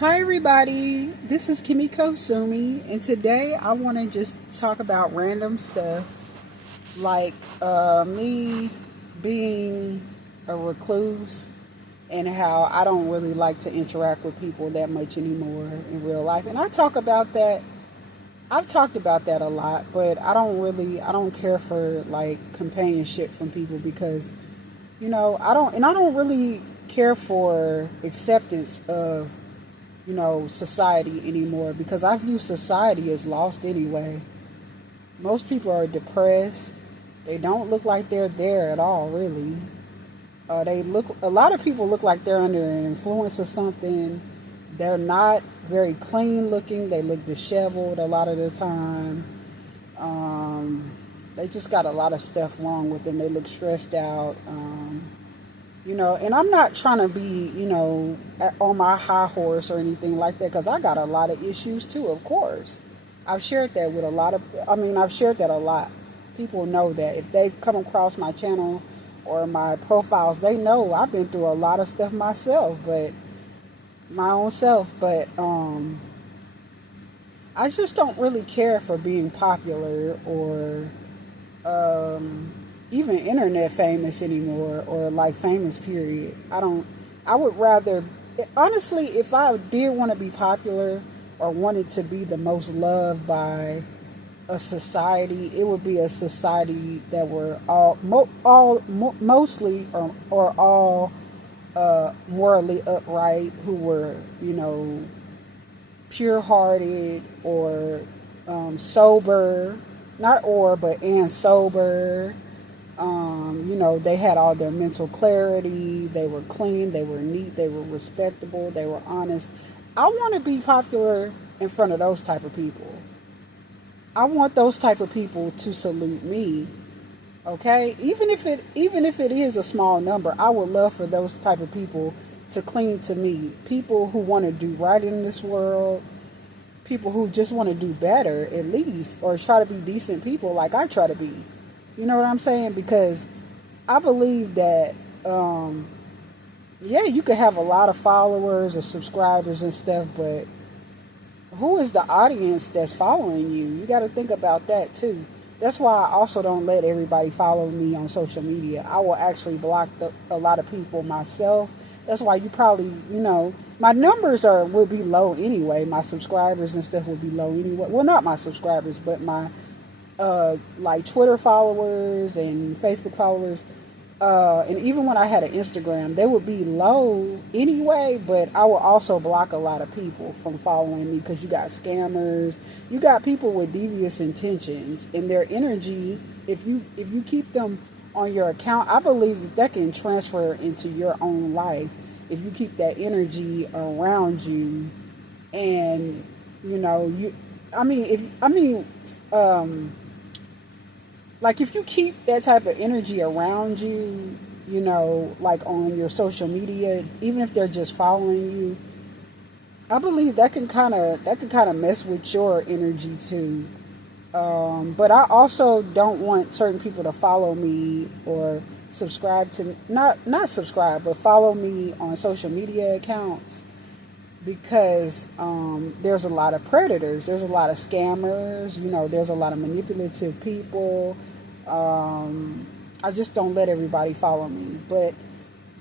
Hi everybody, this is Kimiko Sumi, and today I want to just talk about random stuff like me being a recluse and how I don't really like to interact with people that much anymore in real life. And I've talked about that a lot, but I don't care for like companionship from people because, I don't really care for acceptance of society anymore because I view society as lost anyway. Most people are depressed. They don't look like they're there at all, really. A lot of people look like they're under an influence of something. They're not very clean looking. They look disheveled a lot of the time. Um, they just got a lot of stuff wrong with them. They look stressed out. And I'm not trying to be, on my high horse or anything like that because I got a lot of issues too, of course. I've shared that a lot. People know that if they've come across my channel or my profiles, they know I've been through a lot of stuff myself, but my own self, but I just don't really care for being popular or even internet famous anymore or like famous period. I would rather, honestly, if I did want to be popular or wanted to be the most loved by a society, it would be a society that were mostly or all morally upright, who were, pure hearted or sober, not or, but and sober. They had all their mental clarity. They were clean. They were neat. They were respectable. They were honest. I want to be popular in front of those type of people. I want those type of people to salute me. Okay, even if it is a small number, I would love for those type of people to cling to me. People who want to do right in this world. People who just want to do better, at least, or try to be decent people like I try to be. You know what I'm saying? Because I believe that, you could have a lot of followers or subscribers and stuff, but who is the audience that's following you? You got to think about that too. That's why I also don't let everybody follow me on social media. I will actually block a lot of people myself. That's why you probably, my numbers will be low anyway. My subscribers and stuff will be low anyway. Well, not my subscribers, but my like Twitter followers and Facebook followers, and even when I had an Instagram, they would be low anyway. But I will also block a lot of people from following me because you got scammers, you got people with devious intentions, and their energy. If you keep them on your account, I believe that can transfer into your own life if you keep that energy around you, and you know you. I mean, like if you keep that type of energy around you, like on your social media, even if they're just following you, I believe that can kind of mess with your energy too. But I also don't want certain people to follow me or subscribe to not subscribe, but follow me on social media accounts because there's a lot of predators, there's a lot of scammers, there's a lot of manipulative people. I just don't let everybody follow me. But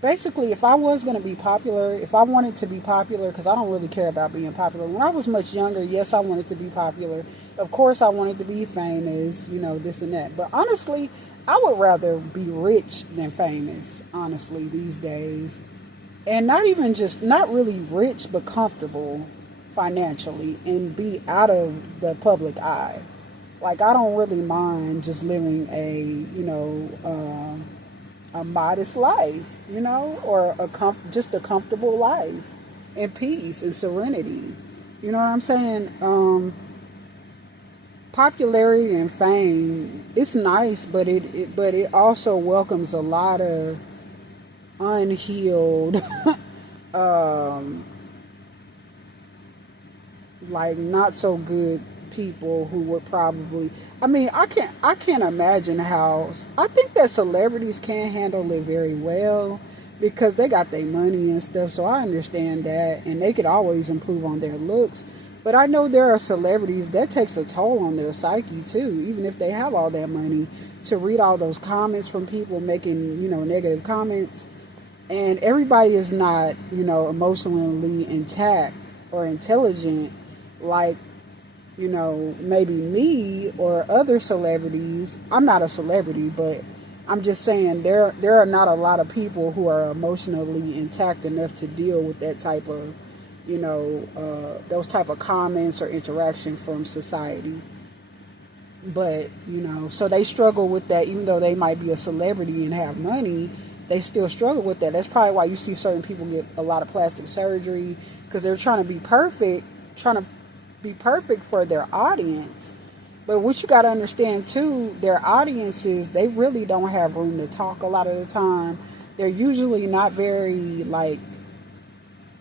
basically, if I was going to be popular, if I wanted to be popular, because I don't really care about being popular. When I was much younger, yes, I wanted to be popular. Of course, I wanted to be famous, this and that. But honestly, I would rather be rich than famous, honestly, these days. And not really rich, but comfortable financially and be out of the public eye. Like, I don't really mind just living a modest life, or just a comfortable life in peace and serenity. You know what I'm saying? Popularity and fame, it's nice, but it also welcomes a lot of unhealed, like not so good people who would probably. I mean, I can't imagine how. I think that celebrities can handle it very well because they got their money and stuff. So I understand that, and they could always improve on their looks. But I know there are celebrities that takes a toll on their psyche too, even if they have all that money, to read all those comments from people making, negative comments. And everybody is not, emotionally intact or intelligent like, maybe me or other celebrities. I'm not a celebrity, but I'm just saying there are not a lot of people who are emotionally intact enough to deal with that type of, those type of comments or interaction from society. But, so they struggle with that. Even though they might be a celebrity and have money, they still struggle with that. That's probably why you see certain people get a lot of plastic surgery, because they're trying to be perfect for their audience. But what you got to understand too, their audiences, they really don't have room to talk a lot of the time. They're usually not very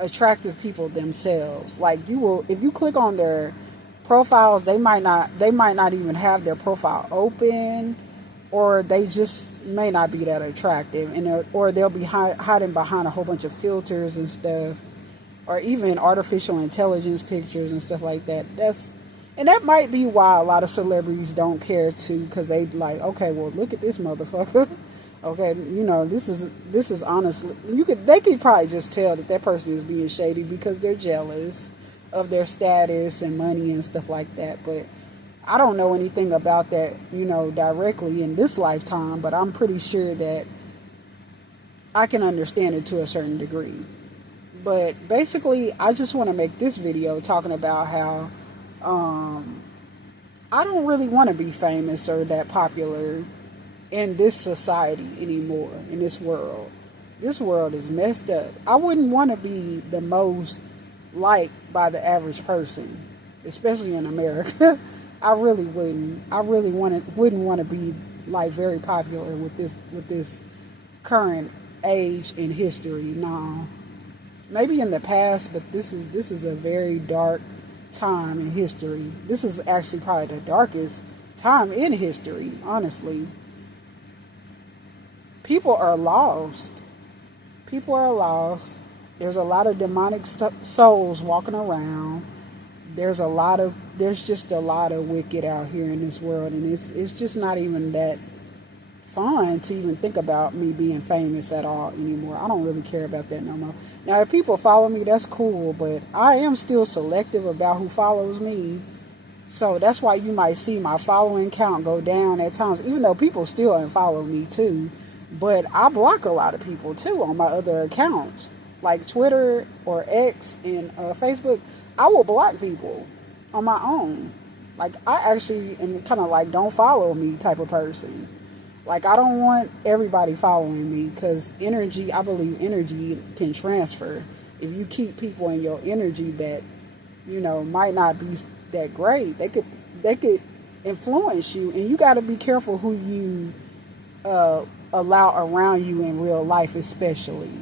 attractive people themselves. Like, if you click on their profiles, they might not even have their profile open, or they just may not be that attractive, or they'll be hiding behind a whole bunch of filters and stuff, or even artificial intelligence pictures and stuff like that. And that might be why a lot of celebrities don't care to, because they like, okay, well, look at this motherfucker. Okay, this is honestly, they could probably just tell that person is being shady because they're jealous of their status and money and stuff like that. But I don't know anything about that, directly in this lifetime, but I'm pretty sure that I can understand it to a certain degree. But basically, I just want to make this video talking about how I don't really want to be famous or that popular in this society anymore, in this world. This world is messed up. I wouldn't want to be the most liked by the average person, especially in America. I really wouldn't. I really wouldn't want to be very popular with this current age in history. No. Maybe in the past, but this is a very dark time in history. This is actually probably the darkest time in history, honestly. People are lost. There's a lot of demonic souls walking around. There's just a lot of wicked out here in this world, and it's just not even that fun to even think about me being famous at all anymore. I don't really care about that no more. Now, if people follow me, that's cool, but I am still selective about who follows me. So that's why you might see my following count go down at times, even though people still unfollow me too. But I block a lot of people too on my other accounts, like Twitter or X and Facebook. I will block people on my own. Like, I actually am kind of don't follow me type of person. Like, I don't want everybody following me, because I believe energy can transfer. If you keep people in your energy that, might not be that great, they could influence you, and you got to be careful who you allow around you in real life, especially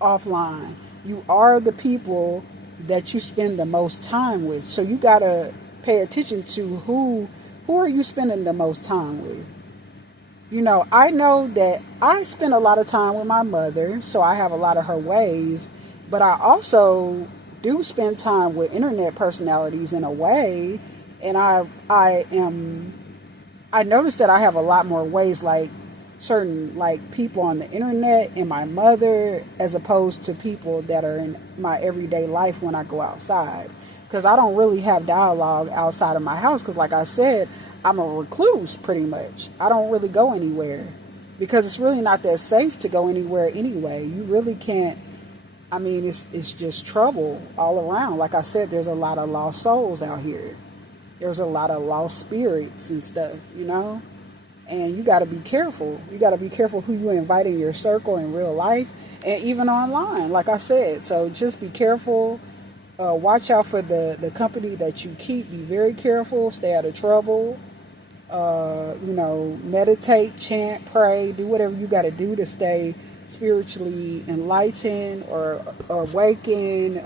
offline. You are the people that you spend the most time with, so you got to pay attention to who are you spending the most time with. I know that I spend a lot of time with my mother, so I have a lot of her ways, but I also do spend time with internet personalities in a way, and I noticed that I have a lot more ways, like certain people on the internet and my mother, as opposed to people that are in my everyday life when I go outside. Because I don't really have dialogue outside of my house, because like I said, I'm a recluse pretty much. I don't really go anywhere, because it's really not that safe to go anywhere anyway. You really can't. I mean, it's just trouble all around. Like I said, there's a lot of lost souls out here. There's a lot of lost spirits and stuff, and you got to be careful. You got to be careful who you invite in your circle in real life and even online, like I said. So just be careful. Watch out for the company that you keep. Be very careful. Stay out of trouble. Meditate, chant, pray, do whatever you got to do to stay spiritually enlightened or awakened,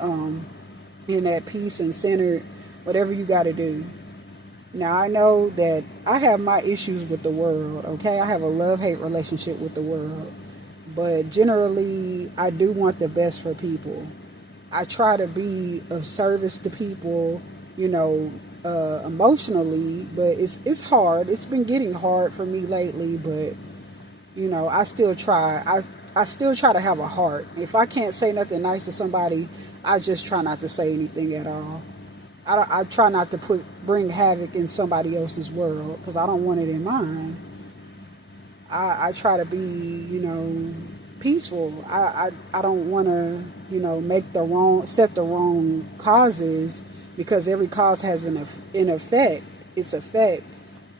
in that peace and centered, whatever you got to do. Now, I know that I have my issues with the world, okay? I have a love-hate relationship with the world. but generally I do want the best for people. I try to be of service to people, you know, emotionally, but it's hard. It's been getting hard for me lately, but you know, I still try. I still try to have a heart. If I can't say nothing nice to somebody, I just try not to say anything at all. I try not to bring havoc in somebody else's world because I don't want it in mine. I try to be, you know, peaceful. I don't want to, you know, set the wrong causes, because every cause has an effect. Its effect,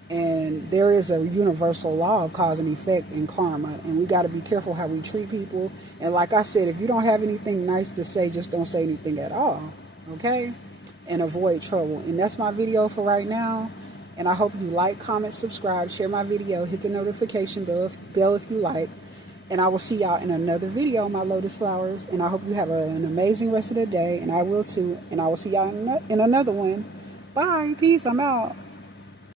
and there is a universal law of cause and effect in karma, and we got to be careful how we treat people. And like I said, if you don't have anything nice to say, just don't say anything at all, okay? And avoid trouble. And that's my video for right now. And I hope you like, comment, subscribe, share my video, hit the notification bell if you like. And I will see y'all in another video, my lotus flowers. And I hope you have an amazing rest of the day. And I will too. And I will see y'all in another one. Bye. Peace. I'm out.